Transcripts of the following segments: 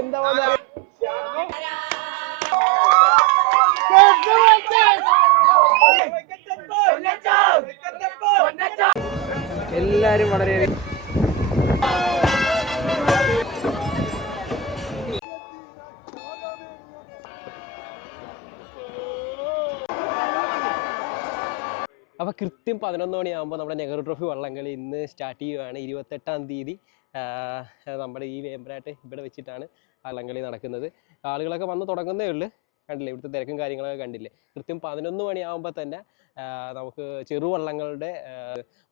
എന്താ എല്ലാരും വളരെ അപ്പോൾ കൃത്യം 11 മണിയാകുമ്പോൾ നമ്മുടെ നെഹ്റു ട്രോഫി വള്ളംകളി ഇന്ന് സ്റ്റാർട്ട് ചെയ്യുകയാണ്. 28-ാം തീയതി നമ്മുടെ ഈ വേമ്പനാട്ട് ഇവിടെ വെച്ചിട്ടാണ് വള്ളംകളി നടക്കുന്നത്. ആളുകളൊക്കെ വന്ന് തുടങ്ങുന്നേ ഉള്ളൂ. കണ്ടില്ലേ, ഇവിടുത്തെ തിരക്കും കാര്യങ്ങളൊക്കെ കണ്ടില്ലേ. കൃത്യം 11 മണിയാകുമ്പോൾ തന്നെ നമുക്ക് ചെറുവള്ളങ്ങളുടെ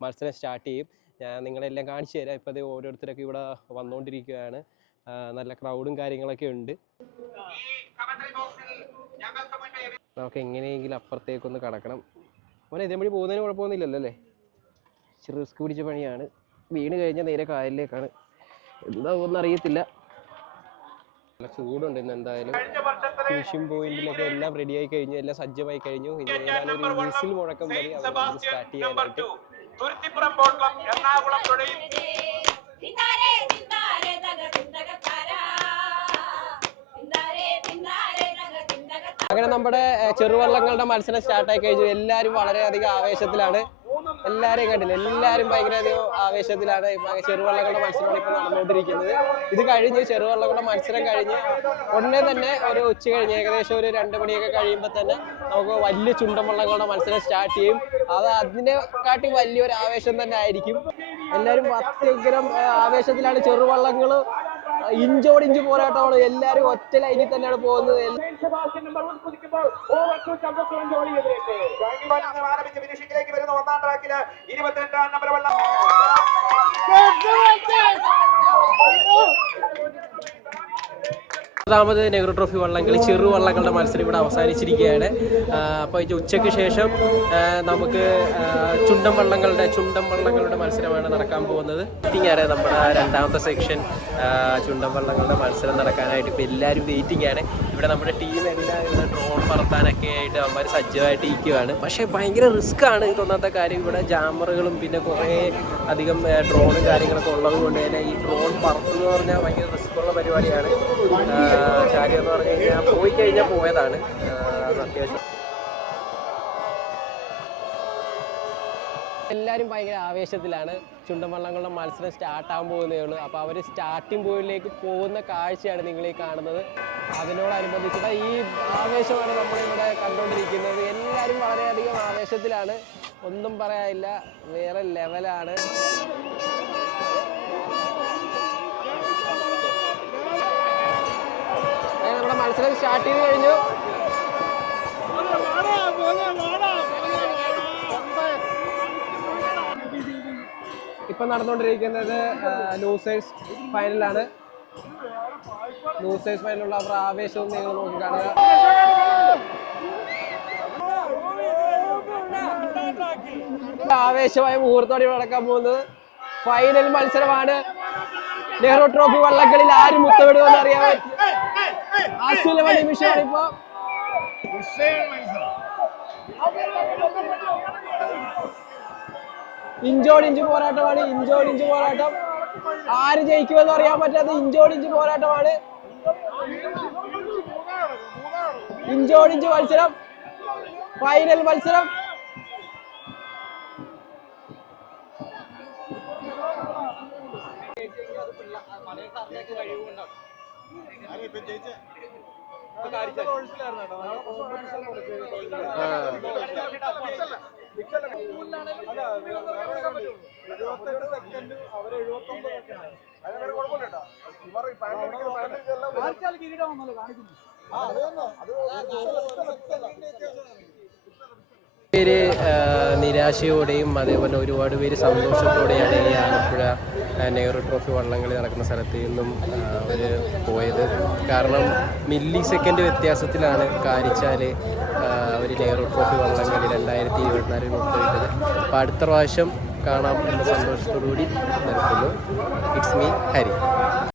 മത്സരം സ്റ്റാർട്ട് ചെയ്യും. ഞാൻ നിങ്ങളെല്ലാം കാണിച്ചു തരാം. ഇപ്പോൾ അത് ഓരോരുത്തരൊക്കെ ഇവിടെ വന്നുകൊണ്ടിരിക്കുകയാണ്. നല്ല ക്രൗഡും കാര്യങ്ങളൊക്കെ ഉണ്ട്. നമുക്ക് എങ്ങനെയെങ്കിലും അപ്പുറത്തേക്കൊന്ന് കടക്കണം. മോനെ ഇതേ വഴി പോകുന്നതിന് കുഴപ്പമൊന്നുമില്ലല്ലോ അല്ലേ? റിസ്ക് പിടിച്ച പണിയാണ്. വീണ് കഴിഞ്ഞാൽ നേരെ കായലിലേക്കാണ്. എന്താവുമെന്ന് അറിയത്തില്ല. നല്ല ചൂടുണ്ട് ഇന്ന്. എന്തായാലും ഫിനിഷിംഗ് പോയിന്റിലൊക്കെ എല്ലാം റെഡിയായി കഴിഞ്ഞു, എല്ലാം സജ്ജമായി കഴിഞ്ഞു. ഇനി ഏതായാലും ഒരു വിസിൽ മുഴക്കം വഴി അവർ സ്റ്റാർട്ട് ചെയ്യാനായിട്ട്. അങ്ങനെ നമ്മുടെ ചെറുവള്ളങ്ങളുടെ മത്സരം സ്റ്റാർട്ടായി കഴിഞ്ഞു. എല്ലാവരും വളരെയധികം ആവേശത്തിലാണ്. എല്ലാവരെയും കണ്ടില്ല, എല്ലാവരും ഭയങ്കരധികം ആവേശത്തിലാണ്. ചെറുവള്ളങ്ങളുടെ മത്സരമാണ് ഇപ്പോൾ നടന്നുകൊണ്ടിരിക്കുന്നത്. ഇത് കഴിഞ്ഞ് ചെറുവള്ളങ്ങളുടെ മത്സരം കഴിഞ്ഞ് ഉടനെ തന്നെ ഒരു ഉച്ച കഴിഞ്ഞ് ഏകദേശം ഒരു 2 മണിയൊക്കെ കഴിയുമ്പോൾ തന്നെ നമുക്ക് വലിയ ചുണ്ടൻ വള്ളങ്ങളുടെ മത്സരം സ്റ്റാർട്ട് ചെയ്യും. അത് അതിനെക്കാട്ടി വലിയൊരു ആവേശം തന്നെ ആയിരിക്കും. എല്ലാവരും അത്യന്തരം ആവേശത്തിലാണ്. ചെറുവള്ളങ്ങൾ ഇഞ്ചോടിഞ്ച് പോരാട്ടമാണ്. എല്ലാവരും ഒറ്റ ലൈനിൽ തന്നെയാണ് പോകുന്നത്. നെഹ്റു ട്രോഫി വള്ളംകളി ചെറുവള്ളങ്ങളുടെ മത്സരം ഇവിടെ അവസാനിച്ചിരിക്കുകയാണ്. അപ്പോൾ ഉച്ചയ്ക്ക് ശേഷം നമുക്ക് ചുണ്ടൻ വള്ളങ്ങളുടെ മത്സരമാണ് നടക്കാൻ പോകുന്നത്. വെയിറ്റിംഗ് നമ്മുടെ രണ്ടാമത്തെ സെക്ഷൻ ചുണ്ടൻ വള്ളങ്ങളുടെ മത്സരം നടക്കാനായിട്ട് ഇപ്പോൾ എല്ലാവരും വെയിറ്റിംഗ് ആണ്. ഇവിടെ നമ്മുടെ ടീം എല്ലാം ഇവിടെ ഡ്രോൺ പറത്താനൊക്കെ ആയിട്ട് അവന്മാർ സജ്ജമായിട്ട് ഇരിക്കുകയാണ്. പക്ഷേ ഭയങ്കര റിസ്ക് ആണ്. ഇതൊന്നാമത്തെ കാര്യം, ഇവിടെ ജാമറുകളും പിന്നെ കുറേ അധികം ഡ്രോണും കാര്യങ്ങളൊക്കെ ഉള്ളത് കൊണ്ട് തന്നെ ഈ ഡ്രോൺ പറത്തുക എന്ന് പറഞ്ഞാൽ ഭയങ്കര റിസ്ക്കുള്ള പരിപാടിയാണ്. കാര്യം എന്ന് പറഞ്ഞു കഴിഞ്ഞാൽ പോയി കഴിഞ്ഞാൽ പോയതാണ്. അത്യാവശ്യം എല്ലാവരും ഭയങ്കര ആവേശത്തിലാണ്. ചുണ്ടൻ വള്ളങ്ങളുടെ മത്സരം സ്റ്റാർട്ടാകാൻ പോകുന്നേ ഉള്ളൂ. അപ്പോൾ അവർ സ്റ്റാർട്ടിംഗ് പോയിന്റിലേക്ക് പോകുന്ന കാഴ്ചയാണ് നിങ്ങളീ കാണുന്നത്. അതിനോടനുബന്ധിച്ചുള്ള ഈ ആവേശമാണ് നമ്മളിവിടെ കണ്ടുകൊണ്ടിരിക്കുന്നത്. എല്ലാവരും വളരെയധികം ആവേശത്തിലാണ്, ഒന്നും പറയാനില്ല, വേറെ ലെവലാണ്. നമ്മുടെ മത്സരം സ്റ്റാർട്ട് ചെയ്ത് കഴിഞ്ഞു. ഇപ്പം നടന്നുകൊണ്ടിരിക്കുന്നത് ലൂസേഴ്സ് ഫൈനലാണ്. ലൂസേഴ്സ് ഫൈനലുള്ള അവർ ആവേശവും നിങ്ങൾ നോക്കി കാണുക. ആവേശമായ മുഹൂർത്തോടെ നടക്കാൻ പോകുന്നത് ഫൈനൽ മത്സരമാണ്. നെഹ്റു ട്രോഫി വള്ളംകളിയിൽ ആരും മുത്തമിടുമെന്ന് അറിയാൻ ആസ്വലമായ നിമിഷമാണ് ഇപ്പൊ. ഇഞ്ചോടിഞ്ച് പോരാട്ടമാണ്. ഇഞ്ചോടിഞ്ച് പോരാട്ടം. ആര് ജയിക്കുമെന്ന് അറിയാൻ പറ്റാത്ത ഇഞ്ചോടിഞ്ച് പോരാട്ടമാണ്. ഇഞ്ചോടിഞ്ച് മത്സരം, ഫൈനൽ മത്സരം. പേര് നിരാശയോടെയും അതേപോലെ ഒരുപാട് പേര് സന്തോഷത്തോടെയാണ് ഈ ആലപ്പുഴ നെഹ്റു ട്രോഫി വള്ളംകളി നടക്കുന്ന സ്ഥലത്ത് നിന്നും അവർ പോയത്. കാരണം മില്ലി സെക്കൻഡ് വ്യത്യാസത്തിലാണ് കാരിച്ചാൽ അവർ നെഹ്റു ട്രോഫി വള്ളംകളി 2024 മുത്തമിട്ടത്. അപ്പോൾ അടുത്ത പ്രാവശ്യം കാണാം എന്ന സന്തോഷത്തോടുകൂടി നിർത്തുന്നു. It's me Hari.